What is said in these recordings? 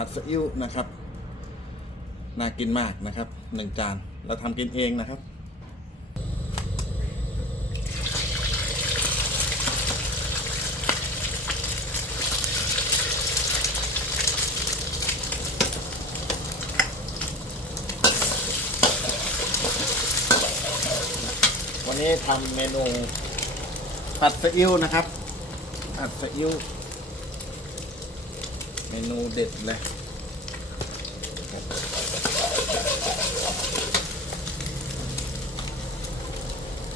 ผัดซีอิ๊วนะครับ น่ากินมากนะครับหนึ่งจาน เราทำกินเองนะครับวันนี้ทำเมนูผัดซีอิ๊วนะครับผัดซีอิ๊ว เมนูเด็ดเลย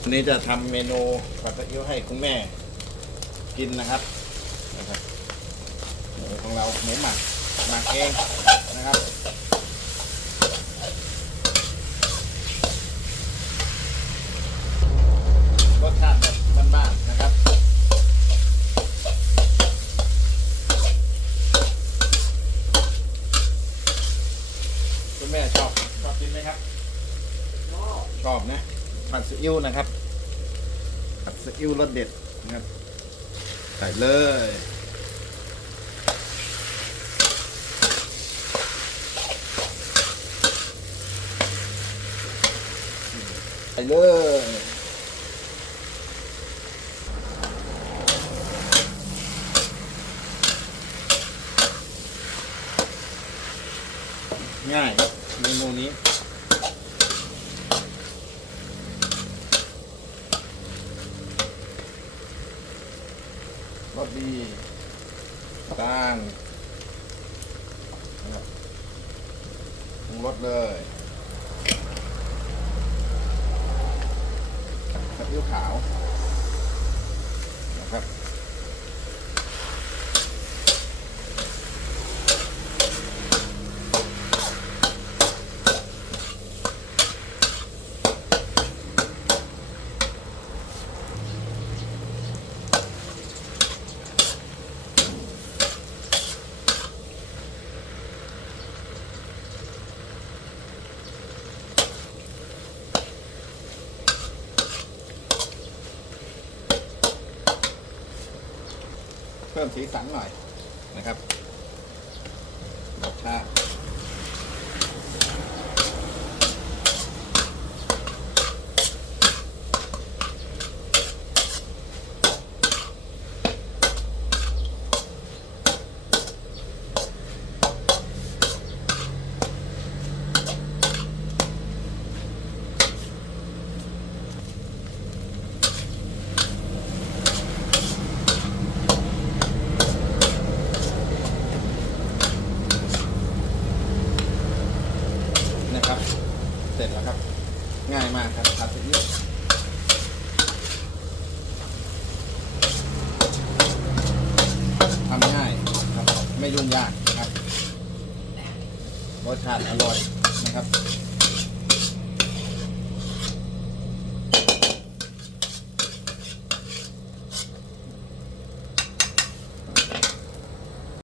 วันนี้จะทำเมนูผัดซีอิ๊วให้คุณแม่กินนะครับนะครับหมูของเราหมูหมักหมักเองนะครับรสชาติแบบบ้านๆนะครับ คุณแม่ชอบชอบกินไหมครับ ชอบนะผัดซีอิ๊วนะครับผัดซีอิ๊วรสเด็ดนะครับใส่เลยใส่เลยง่ายเมนูนี้ รสดีต่างปรุงรสเลยซีอิ๊วขาวนะครับ เพิ่มสีสันหน่อยนะครับรสชาตินะครับ เสร็จแล้วครับ ง่ายมากครับผัดซีอิ๊วทำง่ายครับไม่ยุ่งยากนะครับรสชาติอร่อยนะครับ